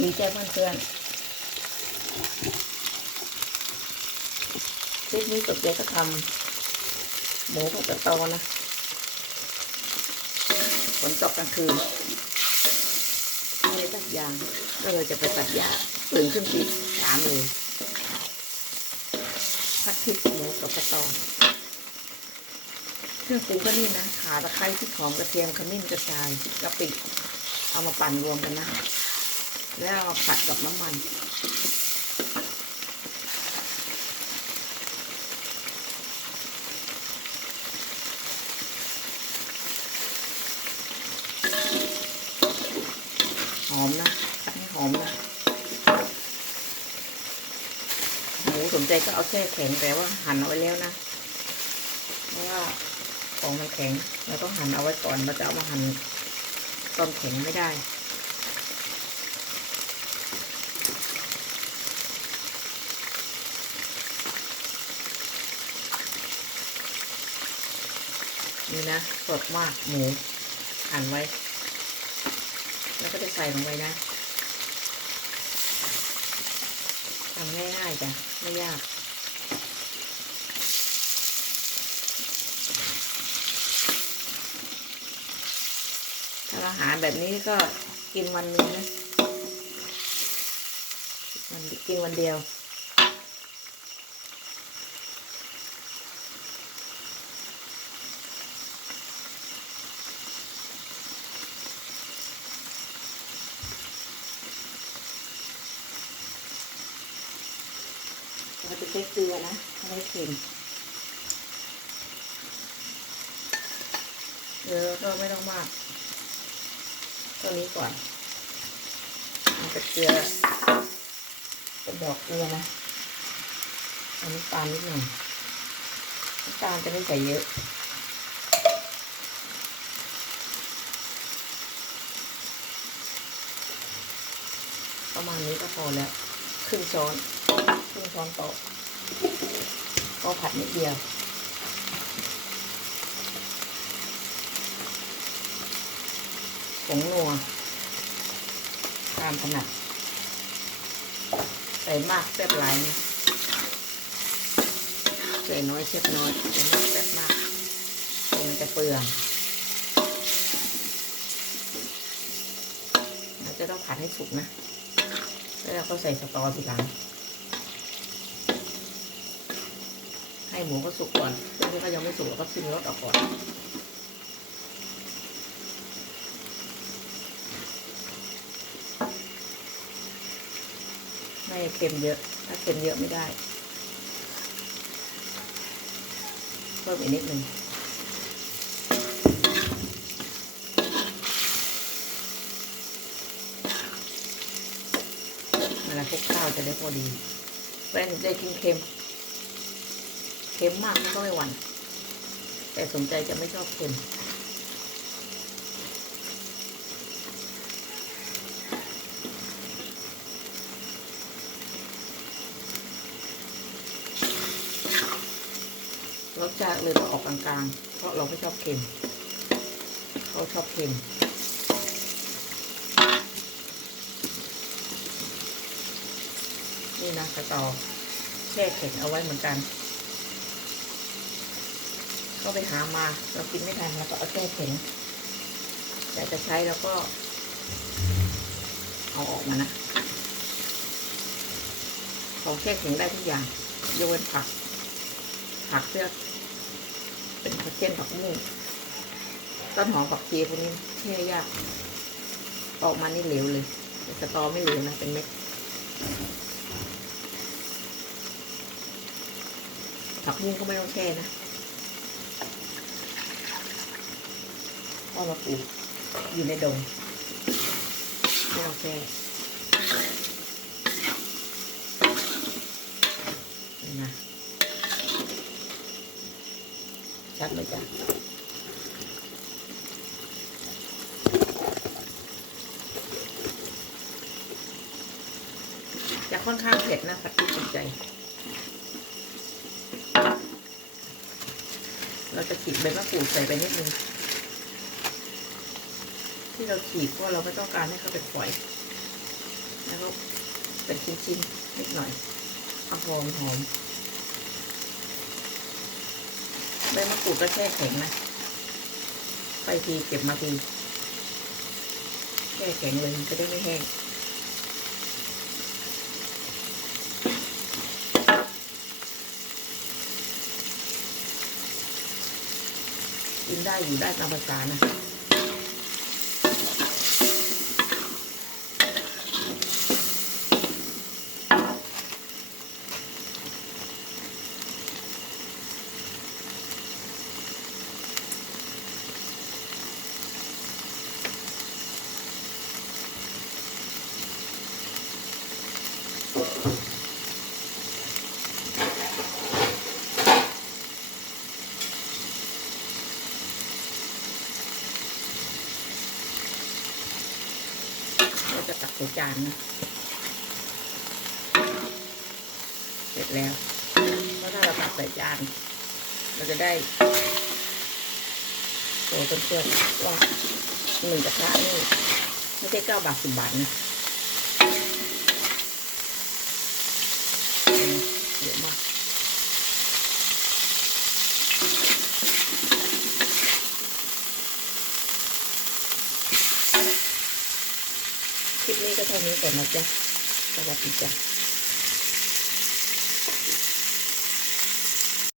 ดีใจเพื่อนๆคลิปนี้จบเจ๊ก็ทำหมูผัดกระตอนะฝนตกกลางคืนไม่ได้ตัดยาง ก็เลยจะไปตัดหญ้าตื่นขึ้นตีสามเลยพัดพริกหมูกับกระตอเครื่องปรุงก็นี่นะ ขาตะไคร้พริกหอมกระเทียมขมิ้นกระชายกะปิ เอามาปั่นรวมกันนะ แล้วเอาผัดกับน้ำมัน หอมนะผัดให้หอมนะ หมูสนใจก็เอาแช่แข็งแต่ว่าหั่นเอาไว้แล้วนะ เพราะว่าของมันแข็งเราต้องหั่นเอาไว้ก่อนเราจะเอามาหั่นตอนแข็งไม่ได้ นะสดมากหมูหั่นไว้ แล้วก็จะใส่ลงไปนะทำง่ายๆจ้ะไม่ยากถ้าอาหารแบบนี้ก็กินวันนึงนะมันกินวันเดียว เราจะใช้เกลือนะไม่เค็มเกลือก็ไม่ต้องมากตัวนี้ก่อนมันจะเกลือเป็นดอกเกลือนะอันนี้ตาลนิดหน่อยน้ำตาลจะไม่ใส่เยอะประมาณนี้ก็พอแล้วครึ่งช้อน รึ่งช้อนโต๊ะก็ผัดนิดเดียว ผงนัว ตามถนัดใส่มากแซ่บหลายนะใส่น้อยเช็บน้อยใส่มากแซ่บมากมันจะเปลืองเราจะต้องผัดให้สุกนะ แล้วเราก็ใส่สตอทีหลัง ให้หมูก็สุกก่อนเพื่อนที่เขายังไม่สุกเราก็ขึ้นรสออกก่อนไม่เค็มเยอะ ถ้าเค็มเยอะไม่ได้ เพิ่มอีกนิดหนึ่งเวลาคลุกข้าวจะได้พอดีแฟนจะกินเค็ม เค็มมากมันก็ไม่หวานแต่สนใจจะไม่ชอบเค็มรสชาติเลยต้อออกกลางๆ เพราะเราไม่ชอบเค็มเขาชอบเค็มนี่นะกระตอแช่แข็งเอาไว้เหมือนกัน ก็ไปหามาเรากินไม่ทันแล้วก็เอาแช่แข็งแต่จะใช้แล้วก็ เอาออกมานะของแช่แข็งได้ทุกอย่างยกเว้นผัก ผักเพื่อเป็นผักเช่นผักมุ้งต้นหอมผักชีพวกนี้เที่ยากออกมานี่เหลวเลยสตอไม่เหลวนะเป็นเม็ดผักบุ้งก็ไม่ต้องแช่นะ เอามาปลูกอยู่ในดงไม่ต้องแช่นี่นะชัดเลยจ้ะจะค่อนข้างเผ็ดนะผัดพริกสนใจ เราจะฉีกใบมะกรูดใส่ไปนิดนึง ที่เราฉีกเพราะเราไม่ต้องการให้เขาเป็นฝอยแล้วก็เป็นชิ้นๆนิดหน่อยเอาหอมหอมใบมะกรูดก็แช่แข็งนะไปทีเก็บมาทีแช่แข็งเลยจะได้ไม่แห้งกินได้อยู่ได้ตามภาษานะ ใส่จานนะ เสร็จแล้วเพราะถ้าเราตักใส่จาน เราจะได้โตเพื่อนๆว่าหนึ่งกระทะนี่ไม่ใช่เก้าบาทสิบบาทนะเยอะมาก คลิปนี้ ก็เท่านี้ก่อนนะจ๊ะสวัสดีจ้ะ